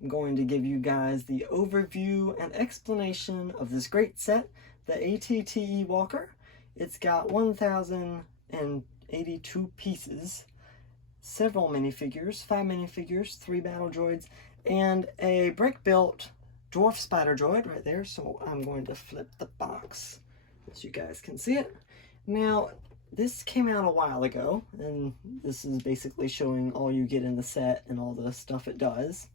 I'm going to give you guys the overview and explanation of this great set, the ATTE Walker. It's got 1,082 pieces, several minifigures, 5 minifigures, 3 battle droids, and a brick-built dwarf spider droid right there. So I'm going to flip the box so you guys can see it. Now, this came out a while ago, and this is basically showing all you get in the set and all the stuff it does.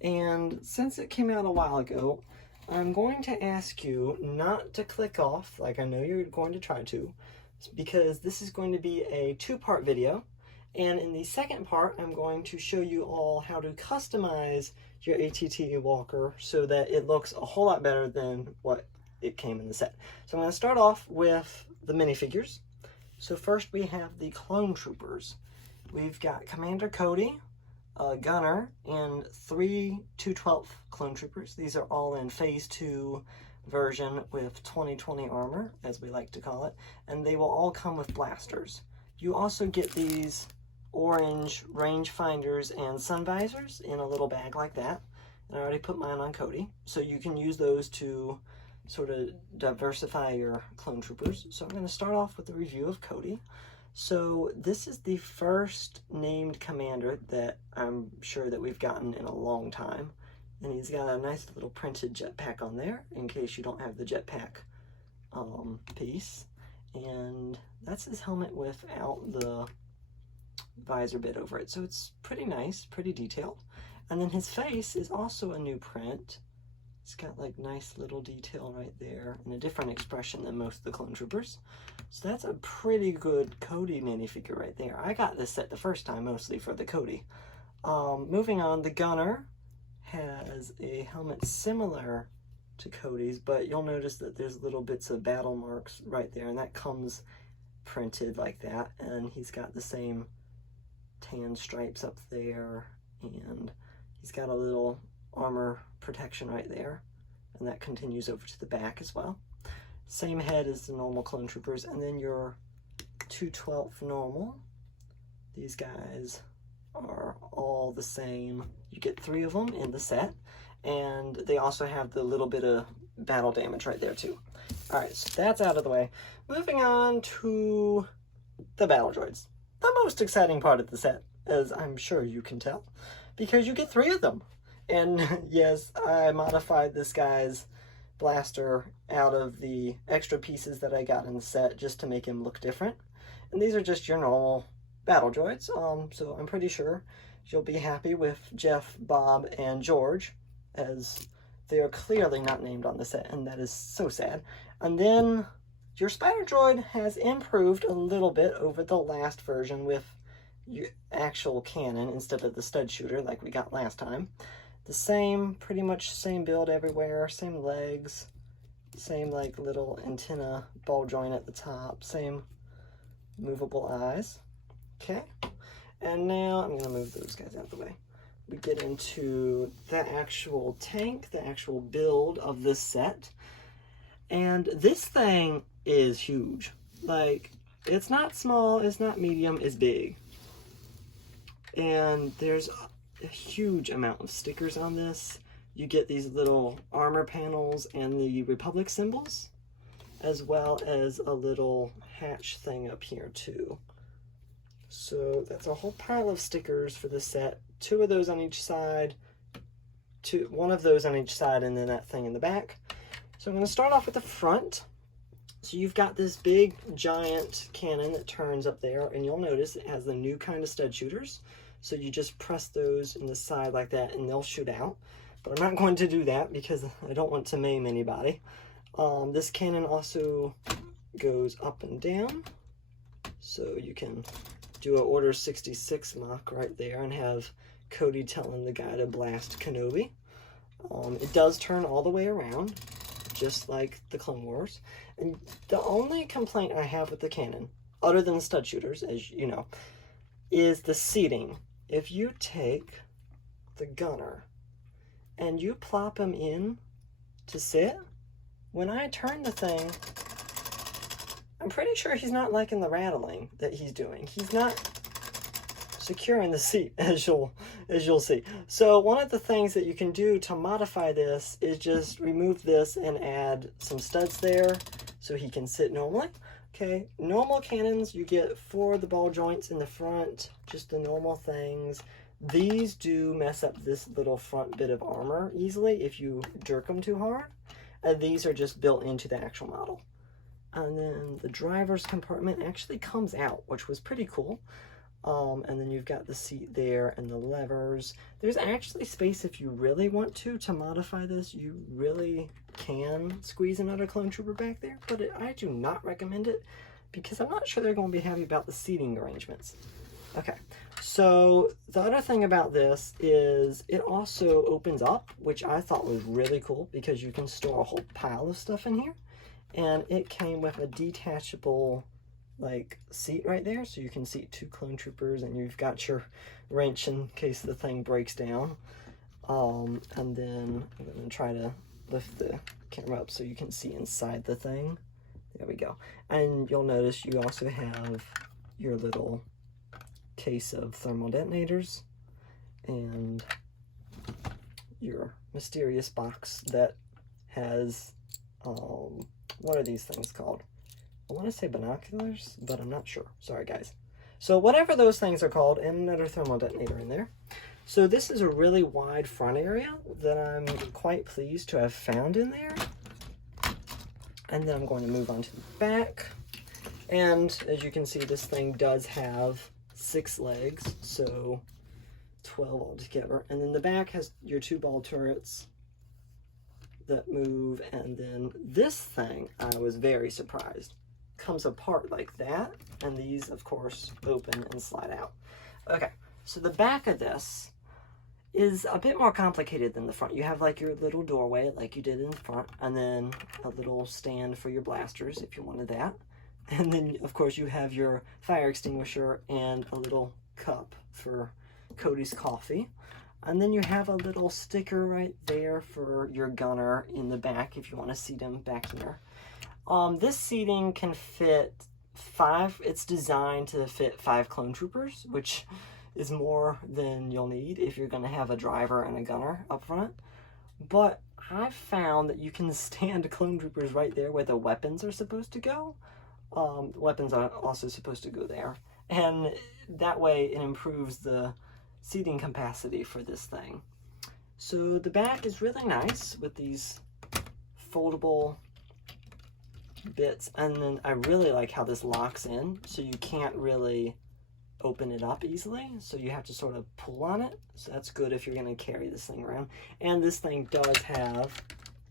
And since it came out a while ago, I'm going to ask you not to click off like I know you're going to try to, because this is going to be a 2-part video. And in the second part, I'm going to show you all how to customize your ATTE Walker so that it looks a whole lot better than what it came in the set. So I'm going to start off with the minifigures. So first we have the clone troopers. We've got Commander Cody, Gunner, and 3 2/12 clone troopers. These are all in phase 2 version with 2020 armor, as we like to call it, and they will all come with blasters. You also get these orange rangefinders and sun visors in a little bag like that. And I already put mine on Cody, so you can use those to sort of diversify your clone troopers. So I'm going to start off with a review of Cody. So this is the first named commander that I'm sure that we've gotten in a long time. And he's got a nice little printed jetpack on there in case you don't have the jetpack piece. And that's his helmet without the visor bit over it. So it's pretty nice, pretty detailed. And then his face is also a new print. It's got like nice little detail right there and a different expression than most of the clone troopers. So that's a pretty good Cody minifigure right there. I got this set the first time mostly for the Cody. Moving on, the Gunner has a helmet similar to Cody's, but you'll notice that there's little bits of battle marks right there, and that comes printed like that. And he's got the same tan stripes up there, and he's got a little armor protection right there, and that continues over to the back as well. Same head as the normal clone troopers, and then your 2/12 normal. These guys are all the same. You get 3 of them in the set, and they also have the little bit of battle damage right there too. All right, so that's out of the way. Moving on to the battle droids. The most exciting part of the set, as I'm sure you can tell, because you get 3 of them. And yes, I modified this guy's blaster out of the extra pieces that I got in the set just to make him look different. And these are just your normal battle droids, so I'm pretty sure you'll be happy with Jeff, Bob, and George, as they are clearly not named on the set, and that is so sad. And then your spider droid has improved a little bit over the last version with your actual cannon instead of the stud shooter like we got last time. The same, pretty much same build everywhere, same legs, same like little antenna ball joint at the top, same movable eyes. Okay, and now I'm gonna move those guys out of the way. We get into the actual tank, the actual build of this set. And this thing is huge. Like, it's not small, it's not medium, it's big. And there's a huge amount of stickers on this. You get these little armor panels and the Republic symbols, as well as a little hatch thing up here too. So that's a whole pile of stickers for this set. 2 of those on each side, 1 of those on each side, and then that thing in the back. So I'm going to start off with the front. So you've got this big giant cannon that turns up there, and you'll notice it has the new kind of stud shooters. So you just press those in the side like that and they'll shoot out. But I'm not going to do that because I don't want to maim anybody. This cannon also goes up and down. So you can do an Order 66 mock right there and have Cody telling the guy to blast Kenobi. It does turn all the way around, just like the Clone Wars. And the only complaint I have with the cannon, other than the stud shooters, as you know, is the seating. If you take the Gunner and you plop him in to sit, when I turn the thing, I'm pretty sure he's not liking the rattling that he's doing. He's not secure in the seat, as you'll as you'll see. So one of the things that you can do to modify this is just remove this and add some studs there so he can sit normally. Okay, normal cannons, you get 4 of the ball joints in the front, just the normal things. These do mess up this little front bit of armor easily if you jerk them too hard. And these are just built into the actual model. And then the driver's compartment actually comes out, which was pretty cool. And then you've got the seat there and the levers. There's actually space if you really want to modify this. You really can squeeze another clone trooper back there, but I do not recommend it because I'm not sure they're going to be happy about the seating arrangements. Okay, so the other thing about this is it also opens up, which I thought was really cool because you can store a whole pile of stuff in here. And it came with a detachable like seat right there, so you can seat 2 clone troopers, and you've got your wrench in case the thing breaks down. And then I'm gonna try to lift the camera up so you can see inside the thing. There we go. And you'll notice you also have your little case of thermal detonators and your mysterious box that has what are these things called? I want to say binoculars, but I'm not sure. Sorry, guys. So whatever those things are called, and another thermal detonator in there. So this is a really wide front area that I'm quite pleased to have found in there. And then I'm going to move on to the back. And as you can see, this thing does have 6 legs, so 12 altogether. And then the back has your 2 ball turrets that move, and then this thing, I was very surprised, comes apart like that, and these of course open and slide out. Okay, so the back of this is a bit more complicated than the front. You have like your little doorway like you did in the front, and then a little stand for your blasters if you wanted that, and then of course you have your fire extinguisher and a little cup for Cody's coffee. And then you have a little sticker right there for your gunner in the back if you want to seat him back here. This seating can fit 5. It's designed to fit 5 clone troopers, which is more than you'll need if you're going to have a driver and a gunner up front. But I've found that you can stand clone troopers right there where the weapons are supposed to go. Weapons are also supposed to go there. And that way it improves the seating capacity for this thing. So the back is really nice with these foldable bits, and then I really like how this locks in, so you can't really open it up easily, so you have to sort of pull on it. So that's good if you're going to carry this thing around. And this thing does have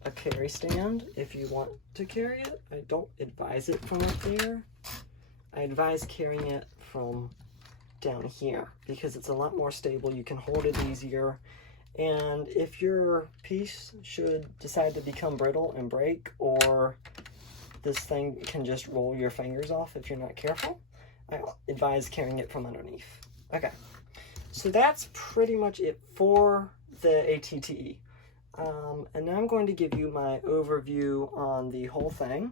a carry stand if you want to carry it. I don't advise it from up there. I advise carrying it from down here because it's a lot more stable. You can hold it easier, and if your piece should decide to become brittle and break, or this thing can just roll your fingers off if you're not careful, I advise carrying it from underneath. Okay, so that's pretty much it for the ATTE. And now I'm going to give you my overview on the whole thing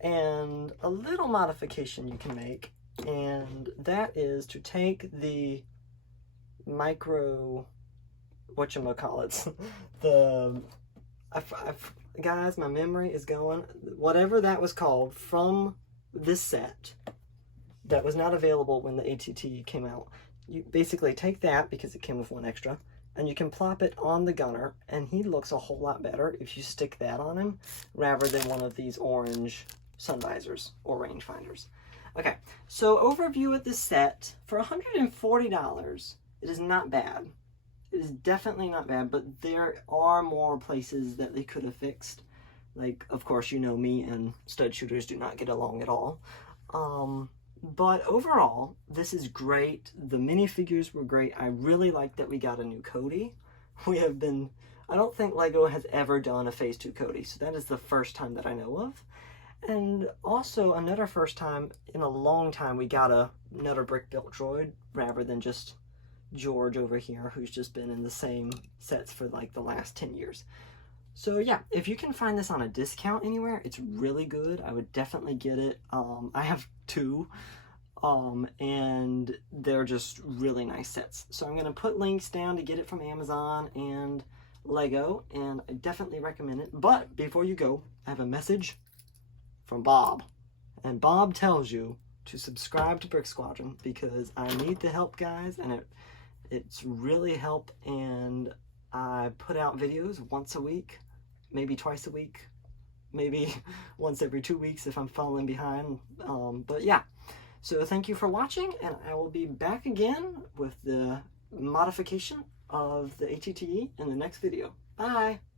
and a little modification you can make, and that is to take the micro, whatchamacallits, guys, my memory is going, whatever that was called from this set that was not available when the ATT came out. You basically take that, because it came with 1 extra, and you can plop it on the gunner, and he looks a whole lot better if you stick that on him rather than one of these orange sun visors or rangefinders. Okay, so overview of this set. For $140, it is not bad. It is definitely not bad, but there are more places that they could have fixed. Like, of course, you know me and stud shooters do not get along at all. But overall, this is great. The minifigures were great. I really like that we got a new Cody. I don't think LEGO has ever done a Phase 2 Cody, so that is the first time that I know of. And also another first time in a long time we got another brick-built droid rather than just George over here, who's just been in the same sets for like the last 10 years. So yeah, if you can find this on a discount anywhere, it's really good. I would definitely get it. I have 2. and they're just really nice sets. So I'm going to put links down to get it from Amazon and Lego, and I definitely recommend it. But before you go, I have a message from Bob. And Bob tells you to subscribe to Brick Squadron because I need the help, guys, and it's really helped. And I put out videos once a week, maybe twice a week, maybe once every 2 weeks if I'm falling behind. But yeah, so thank you for watching, and I will be back again with the modification of the ATTE in the next video. Bye!